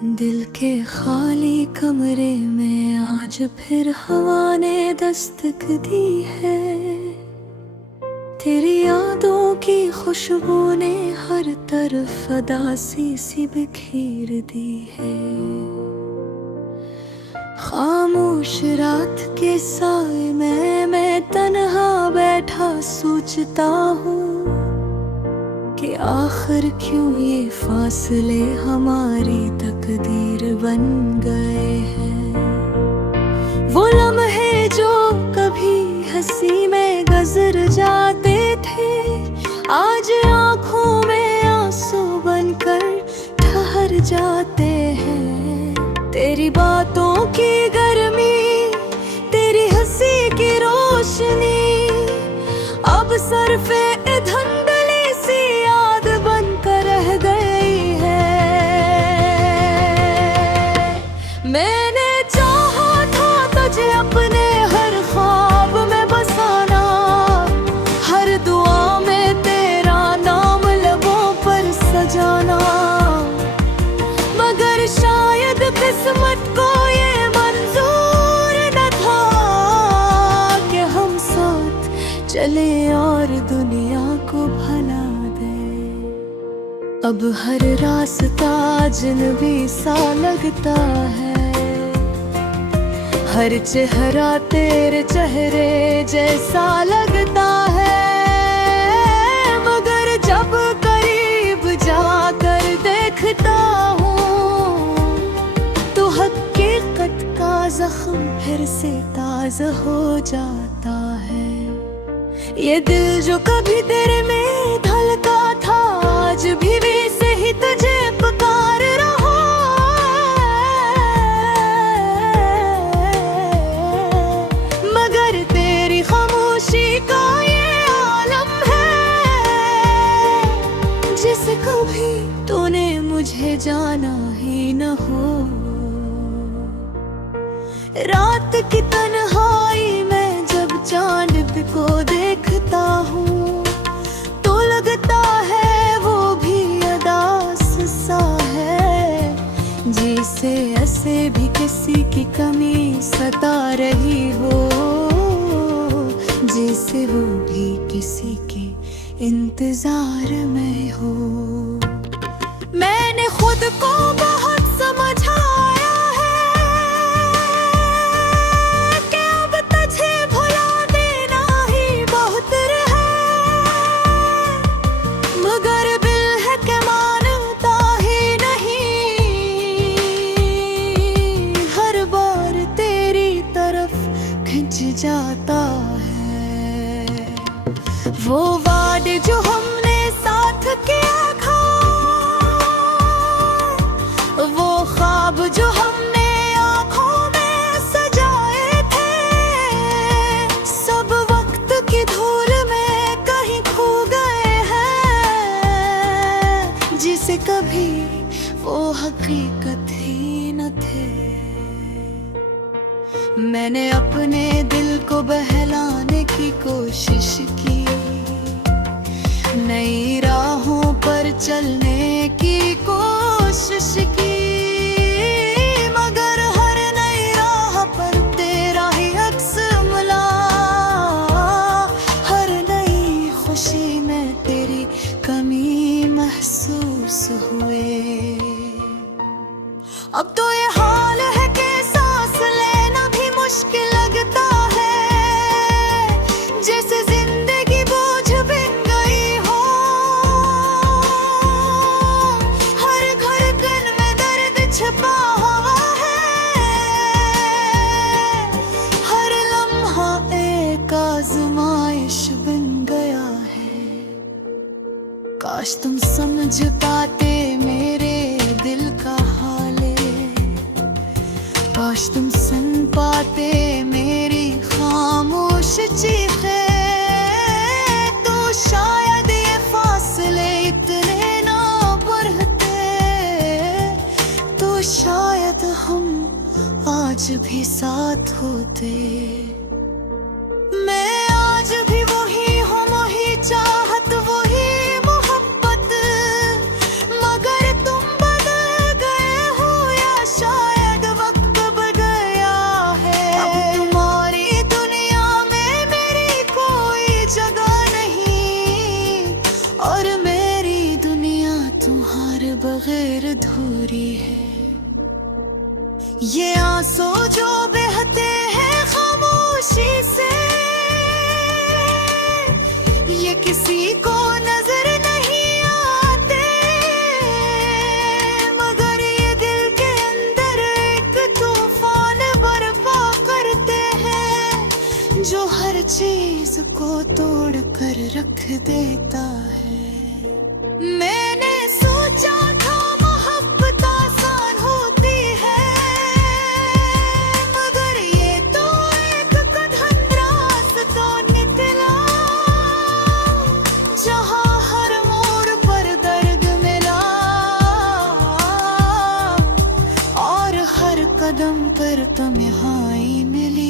दिल के खाली कमरे में आज फिर हवा ने दस्तक दी है। तेरी यादों की खुशबू ने हर तरफ अदासी सी बिखेर दी है। खामोश रात के साए में मैं तन्हा बैठा सोचता हूँ कि आखिर क्यों ये फासले हमारी तकदीर बन गए हैं। वो लम्हे जो कभी हंसी में गुजर जाते थे, आज आंखों में आंसू बनकर ठहर जाते हैं। तेरी बातों की गर्मी, तेरी हंसी की रोशनी अब सरफे धुंधली सी याद बनकर रह गई है। मैंने चाहा था तुझे अपने हर ख्वाब में बसाना, हर दुआ में तेरा नाम लबों पर सजाना, मगर शायद किस्मत को ये मंजूर न था कि हम साथ चले और दुनिया को भला दे। अब हर रास्ता अजनबी सा लगता है, हर चेहरा तेरे चेहरे जैसा लगता है, मगर जब करीब जाकर देखता हूँ तो हकीकत का जख्म फिर से ताज़ा हो जाता है। ये दिल जो कभी तेरे में धड़का था, आज भी वैसे ही तुझे पुकार रहा है, मगर तेरी खामोशी का ये आलम है जिसे कभी तूने मुझे जाना ही न हो। रात की तन्हाई में जब चांद को देखता हूँ तो लगता है वो भी अदास सा है, जिसे ऐसे भी किसी की कमी सता रही हो, जिसे वो भी किसी के इंतजार में हो। मैंने खुद को बहुत समझाया है कि अब तुझे भुला देना ही बहुत है, मगर दिल है कि मानता ही नहीं, हर बार तेरी तरफ खिंच जाता है। वो वादे जो हमने साथ किया था, वो ख्वाब जो हमने आँखों में सजाए थे, सब वक्त की धूल में कहीं खो गए हैं, जिसे कभी वो हकीकत ही न थे। मैंने अपने दिल को बहलाने की कोशिश की, नई राहों पर चलने की कोशिश की, मगर हर नई राह पर तेरा ही अक्स मिला, हर नई खुशी में तेरी कमी महसूस हुए। अब तो ये हाल है कि सांस लेना भी मुश्किल लगता है, जैसे जिंदगी बोझ बिन गई हो, हर धड़कन में दर्द छिपा हुआ है, हर लम्हा एक आज़माइश बन गया है। काश तुम समझ पाते मेरे दिल का हाले, काश तुम सुन पाते मेरी खामोश चीखें, तो शायद ये फासले इतने ना बढ़ते, तो शायद हम आज भी साथ होते। मैं आज भी वही हूँ, वही चाहत, वही मोहब्बत, मगर तुम बदल गए हो ये आंसू जो बहते हैं खामोशी से, ये किसी को नजर नहीं आते, मगर ये दिल के अंदर एक तूफान बर्पा करते हैं, जो हर चीज को तोड़ कर रख देता है। मैंने सोचा था मोहब्बत आसान होती है, मगर ये तो एक कठिन रास्ता निकला, जहाँ हर मोड़ पर दर्द मिला और हर कदम पर तन्हाई मिली।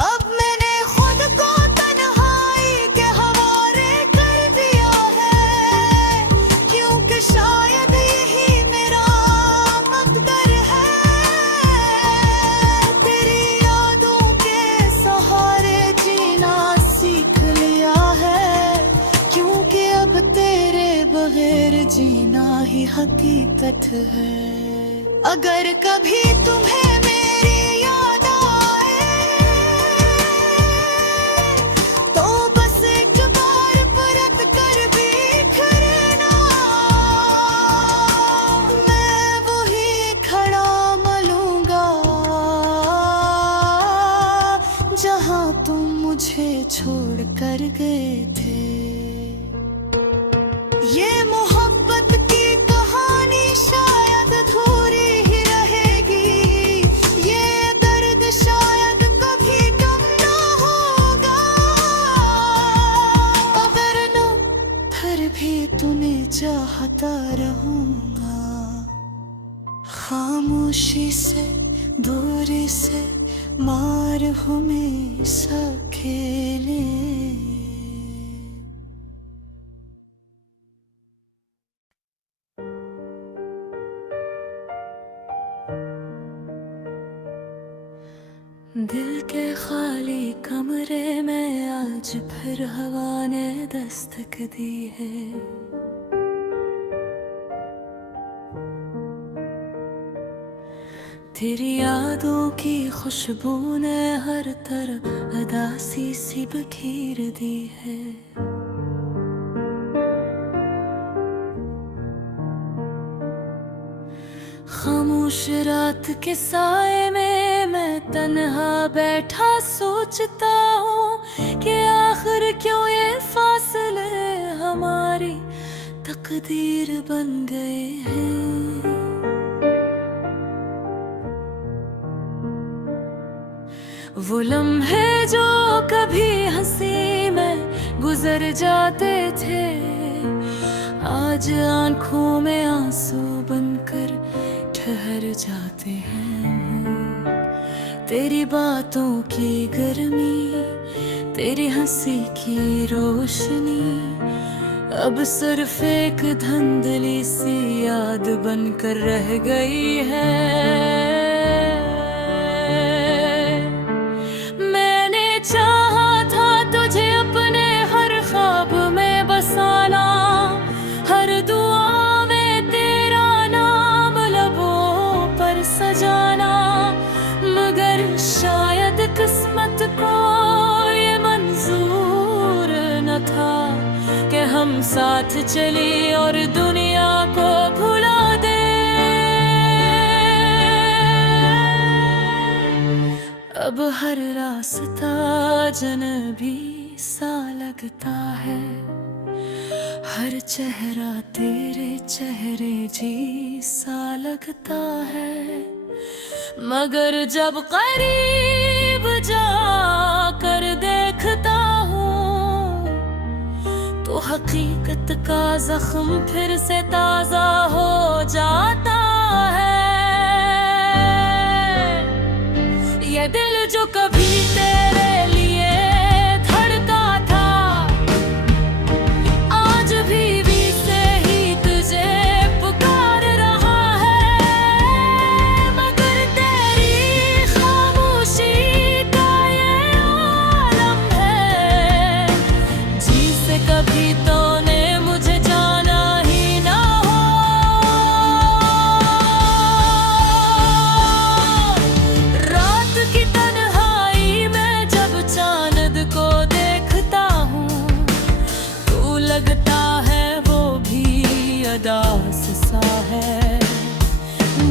अब मैंने खुद को तन्हाई के हवाले कर दिया है, क्योंकि शायद यही मेरा मकदर है। तेरी यादों के सहारे जीना सीख लिया है, क्योंकि अब तेरे बगैर जीना ही हकीकत है। अगर कभी तुम्हें मेरी याद आए, तो बस एक बार परत कर बिखरना, मैं वही खड़ा मलूंगा जहां तुम मुझे छोड़ कर गए थे। ये मोहब्बत की कहानी शायद अधूरी ही रहेगी, ये दर्द शायद कभी कम ना होगा, अगर न फिर भी तूने चाहता रहूंगा। खामोशी से दूरी से मार हमेशा खेले। दिल के खाली कमरे में आज फिर हवा ने दस्तक दी है, तेरी यादों की खुशबू ने हर तरफ उदासी सी बखेर दी है। खामोश रात के साए में मैं तन्हा बैठा सोचता हूँ कि आखिर क्यों ये फासले हमारी तकदीर बन गए हैं। वो लम्हे जो कभी हंसी में गुजर जाते थे, आज आंखों में आंसू बनकर ठहर जाते हैं। तेरी बातों की गर्मी, तेरी हंसी की रोशनी, अब सिर्फ एक धुंधली सी याद बनकर रह गई है। मैंने चाहा था तुझे अपने हर ख्वाब में बसाना, हर दुआ में तेरा नाम लबों पर सजाना, मगर शायद किस्मत को ये मंजूर न था कि हम साथ चले और दुनिया को भुला दे। अब हर रास्ता अजनबी सा लगता है, हर चेहरा तेरे चेहरे जी सा लगता है, मगर जब करीब जाकर देखता हूँ तो हकीकत का जख्म फिर से ताजा हो जाता है। ये दिल जो कभी तेरे लिए धड़का था, आज भी से ही तुझे पुकार रहा है, मगर तेरी खामोशी का ये आलम है, जिसे कभी तूने मुझे जाना ही ना हो।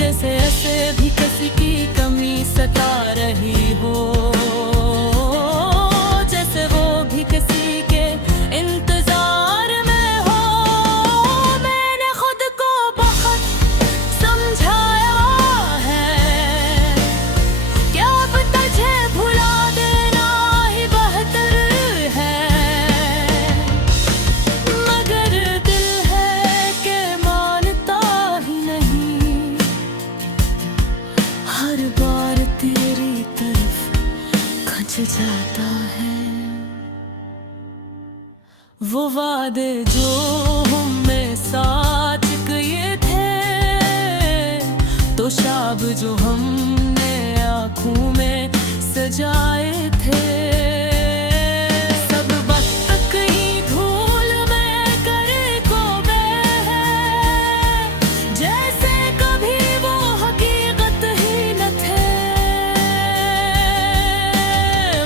जैसे ऐसे भी किसी की कमी सता रही हो, जैसे वो भी किसी के इंतजार में हो। मैंने खुद को बहुत समझाया है कि अब तुझे भुला देना ही बेहतर है, मगर दिल है कि मानता ही नहीं, हर बार तेरी तरफ खच जाता है। वो वादे जो हमने साथ किए थे, तो शाब जो हमने आँखों में सजाए थे, सब वक्त की धूल में करे को बह है, जैसे कभी वो हकीकत ही न थे।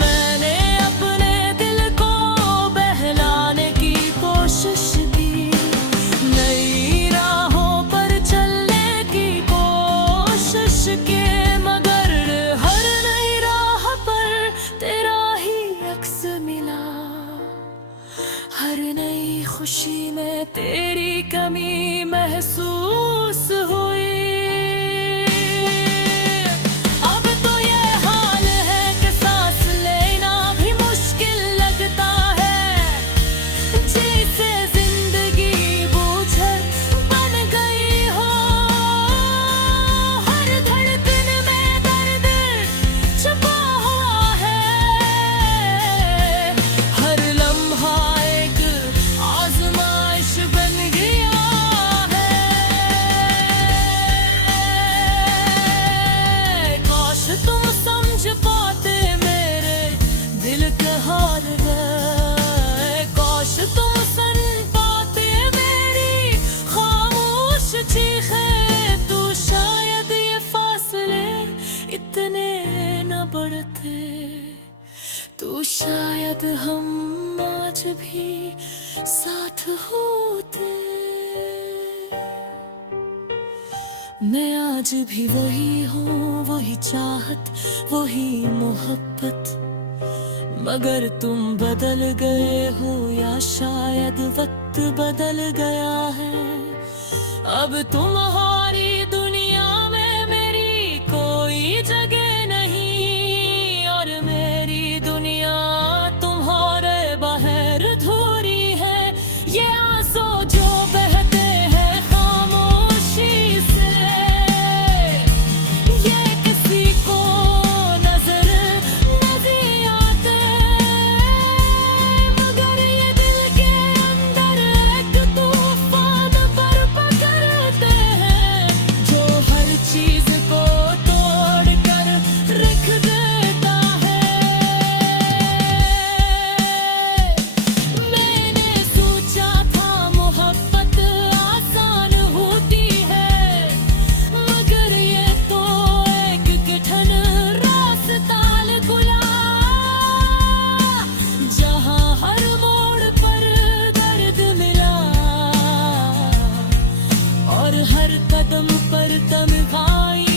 मैंने अपने दिल को बहलाने की कोशिश की, नई राहों पर चलने की कोशिश की, मगर हर नई राह पर तेरा ही अक्स मिला, हर नई खुशी में तेरी कमी महसूस हुई। अब तो ये हाल है कि सांस लेना भी मुश्किल लगता है, जैसे जिंदगी बूझर बन गई हो, हर धड़कन में दर्द छुपा हुआ है, हर लम्हा एक आजमाइश बन गया है। काश तुम समझ पाते मेरे दिल के हाल गए, काश तुम सुन पाते मेरी खामोश चीखें, तो शायद ये फासले इतने न बढ़ते, तो शायद हम आज भी साथ होते। मैं आज भी वही हूँ, वही चाहत, वही मोहब्बत, मगर तुम बदल गए हो या शायद वक्त बदल गया है। अब तुम्हारी दुनिया में मेरी कोई जगह नहीं, और मेरी दुनिया तुम्हारे बाहर अधूरी है। ये आंसू जो बहते हैं खामोशी से, ये किसी को नजर नहीं आते, मगर ये दिल के अंदर एक तूफान पर पकड़ते हैं, जो हर चीज को तोड़ कर रख देता है। मैंने सोचा था मोहब्बत आसान होती है, मगर ये तो एक कठिन रास्ता खुला, जहाँ हर मोड़ पर दर्द मिला, और हर कदम पर तन्हाई